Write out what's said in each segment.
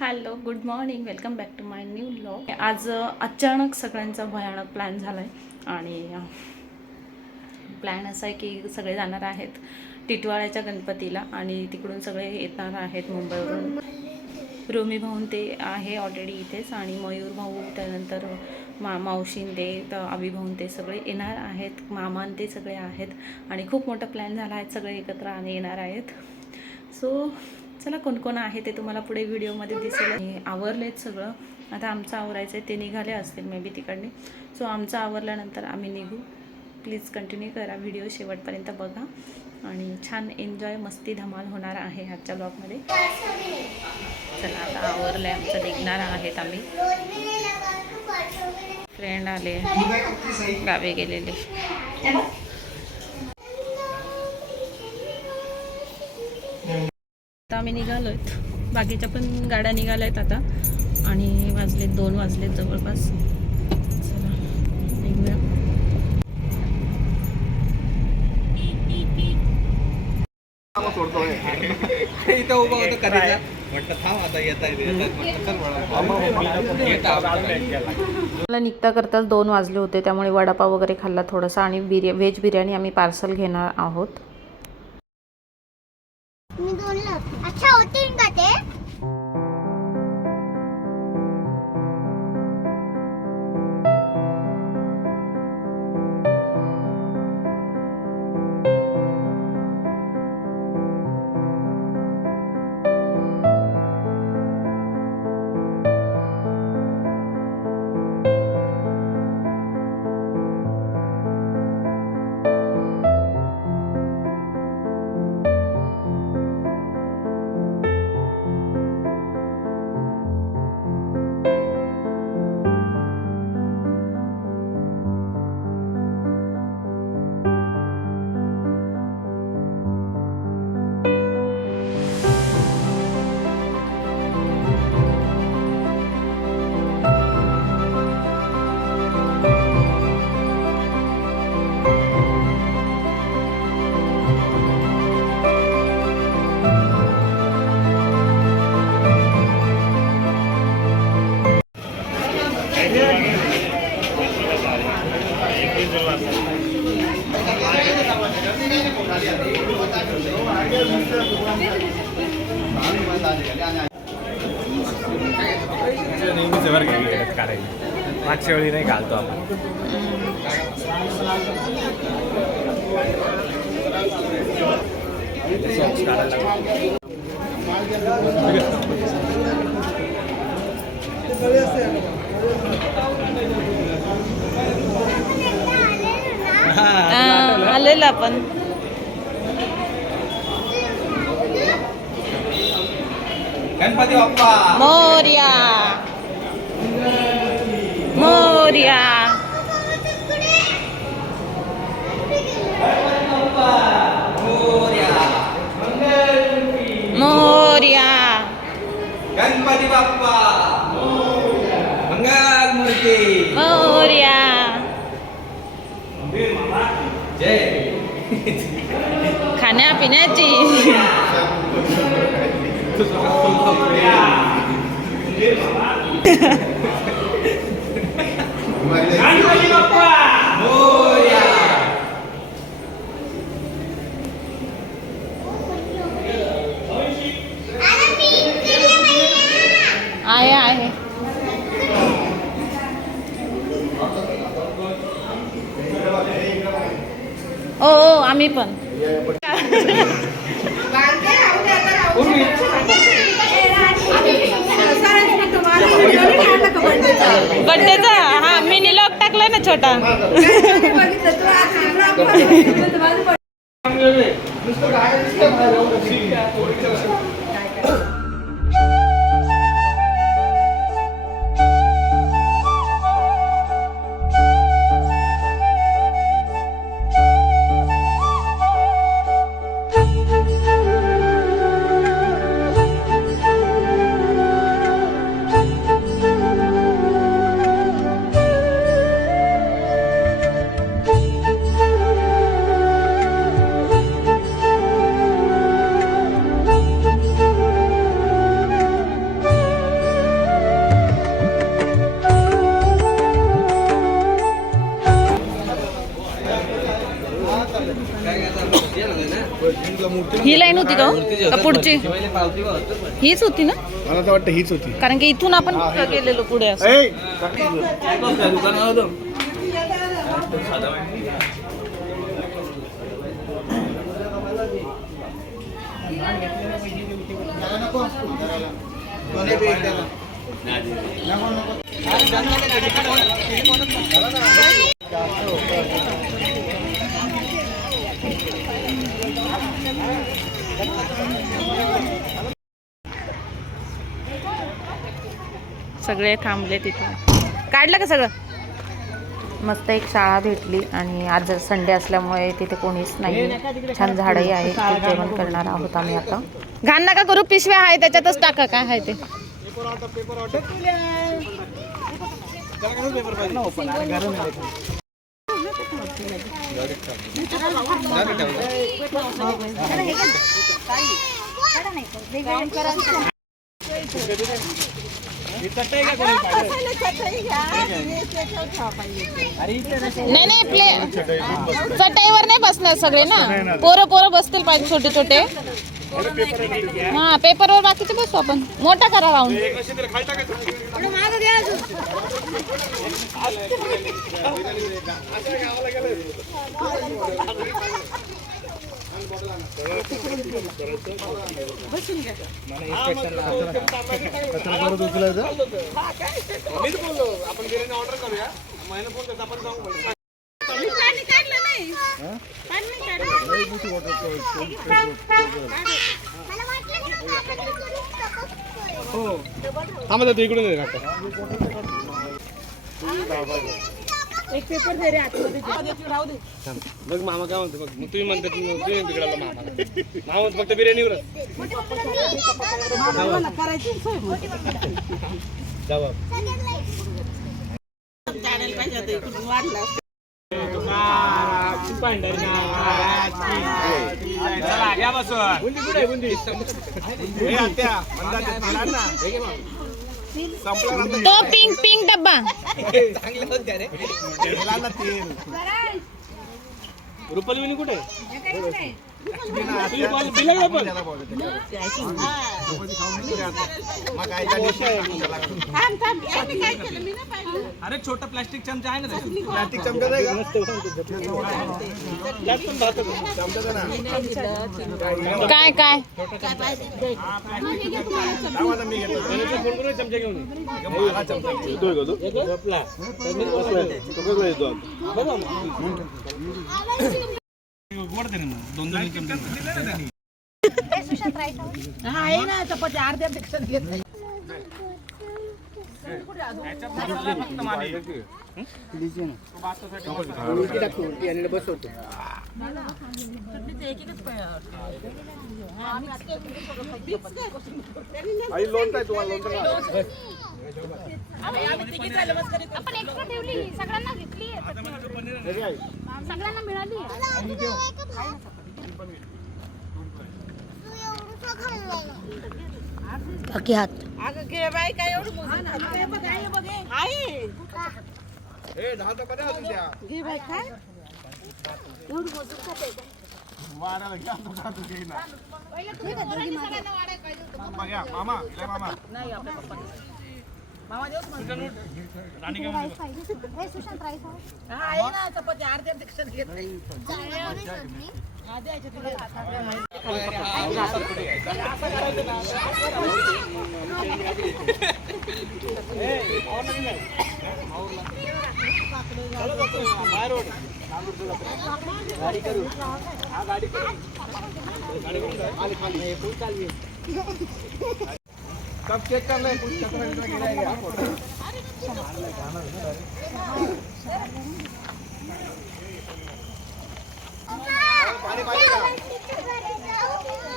Hello, good morning, welcome back to my new vlog. आज अचानक सगळ्यांचा भयानक प्लॅन झाला आहे आणि प्लॅन असा आहे की सगळे जाणार आहेत टिटवाळ्याच्या गणपतीला आणि तिकडून सगळे येणार आहेत मुंबईवरून. रोमी भाऊन ते आहे ऑलरेडी इथेच आणि मयूर भाऊ, त्यानंतर मावशीन ते, अभि भाऊन ते सगळे येणार आहेत, मामान ते सगळे आहेत आणि खूप मोठा प्लॅन झाला आहे. सगळे एकत्र आणि येणार आहेत. सो चला, कोण कोण आहे ते तुम्हाला पुढे व्हिडिओमध्ये दिसेल. आवरलेत सगळं, आता आमचं आवरायचं आहे. ते निघाले असतील मे बी तिकडने. सो आमचं आवरल्यानंतर आम्ही निघू. प्लीज कंटिन्यू करा, व्हिडिओ शेवटपर्यंत बघा आणि छान एन्जॉय, मस्ती धमाल होणार आहे आजच्या ब्लॉगमध्ये. चला, आता आवरलं आहे आमचं, निघणार आहेत आम्ही. फ्रेंड आले, गावी गेलेले. आता आम्ही निघालो आहेत, बाकीच्या पण गाड्या निघाल्या आहेत आता आणि वाजलेत 2 वाजलेत जवळपास. चला निघूया. मला निघता करताच 2 वाजले होते, त्यामुळे वडापाव वगैरे खाल्ला थोडासा आणि व्हेज बिर्याणी आम्ही पार्सल घेणार आहोत. अच्छा होतील का ते? नेहमीच वर काढायची, मागच्या वेळी नाही घालतो आपण. सॉक्स काढायला आलेलं आपण. गणपती बाप्पा मोरया मोरया. मोरया गणपती बाप्पा मंगल मूर्ती मोरया. जय. खाण्यापिण्याची गणपती बाप्पा मोरया. आहे. ओ आम्ही पण बड्डेचा. हा, मिनी लॉक टाकलाय ना छोटा. ही लाईन होती का हो? का पुढची हीच होती ना? मला तर वाटतं हीच होती. कारण की इथून आपण गेलेलो पुढे असं. सगळे थांबले तिथे. काढलं का सगळं? मस्त एक शाळा भेटली आणि आज संडे असल्यामुळे तिथे कोणीच नाही. छान झाडंही आहे. जेवण करणार आहोत आम्ही आता. घाण नका करू, पिशव्या आहे त्याच्यातच टाका. काय आहे ते नाही चटईवर नाही बसणार सगळे ना. पोरं बसतील पाहिजे छोटे छोटे. हा पेपरवर बाकीचे बसू आपण. मोठा करा राऊंड. एक पेपर दे रे राहू दे. बघ मामा काय म्हणतो. बघ तुम्ही म्हणतात तुम्ही तिकडे मामा फक्त बिर्याणीवर करायची सोय वाढला. तो पिंक डब्बा. रुपाली कुठे अरे छोटा प्लास्टिक चमचा आहे ना. प्लास्टिक चमचा काय काय चमचा घेऊन आहे ना चपाती अर्ध्यापेक्षा घेत. आपण एक्स्ट्रा ठेवली, सगळ्यांना घेतली, सगळ्यांना मिळाली. बाकी हात घे बाई काय एवढं आहे. घे बाई काय आहे ना चपाती अर्ध्यापेक्षा घेत नाही. सब चेक कर ले कुछ कचरा गिरा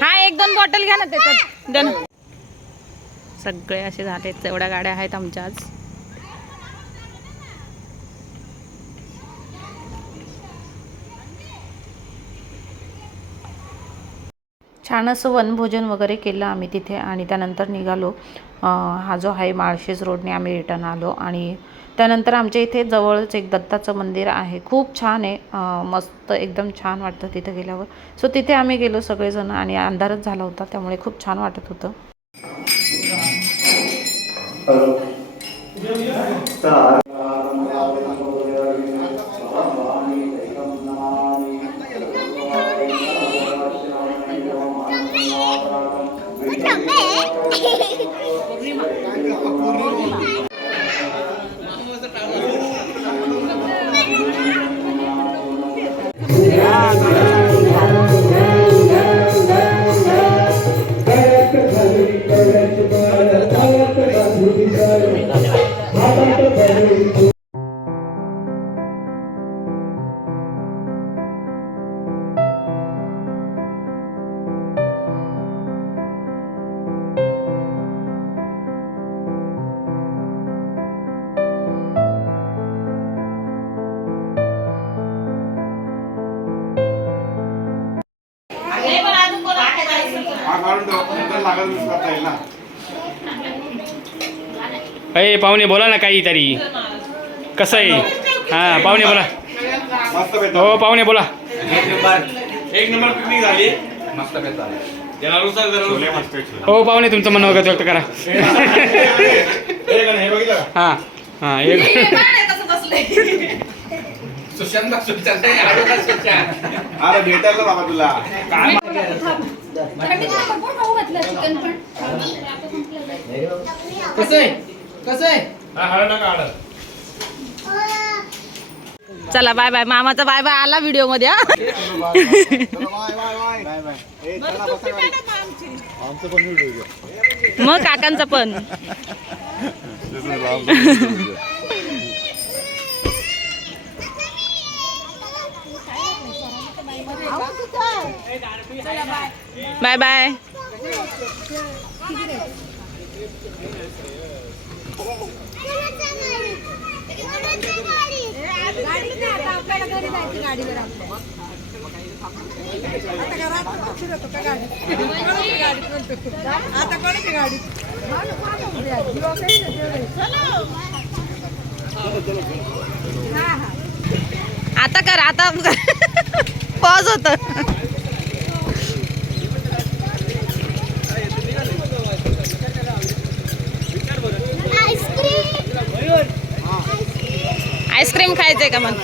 हा 1-2 बॉटल घ्या ना त्याच्यात द्या ना. सगळे असे झालेत. एवढ्या गाड्या आहेत आमच्या आज. छान असं वनभोजन वगैरे केलं आम्ही तिथे आणि त्यानंतर निघालो हा जो आहे माळशेज रोडने आम्ही रिटर्न आलो. आणि त्यानंतर आमच्या इथे जवळच एक दत्ताचं मंदिर आहे, खूप छान आहे, मस्त एकदम छान वाटतं तिथे गेल्यावर. सो तिथे आम्ही गेलो सगळेजण आणि अंधारच झाला होता त्यामुळे खूप छान वाटत होतं. अरे पाहुणे बोला ना काहीतरी. कसं आहे? हां पाहुणे बोला. हो पाहुणे बोला. एक नंबर पिकनिक झाली. मस्त बेत झाली. हो पाहुणे तुमचं मन व्यक्त करा. हां हां एक सुशांत अरे भेटायला बाबा तुला चला बाय बाय. मामाचा बाय बाय आला व्हिडिओ मध्ये. मग काकांचा पण. Bye bye. आता कर. आता पॉज होत. आईस्क्रीम खायचंय का मग?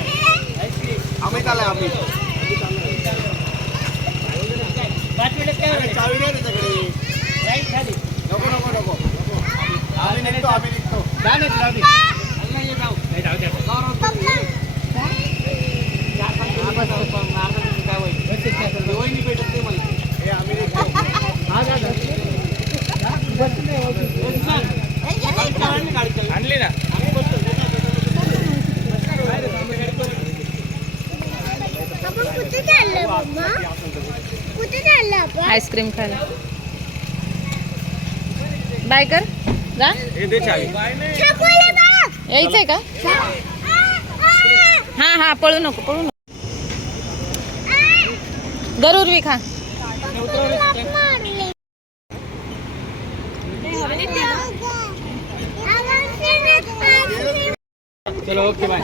आणली ना. आईस्क्रीम खायला. बाय कर. जा. यायचंय का? हा हा पळू नको पळू नको. गरुरवी खा. चलो ओके बाय.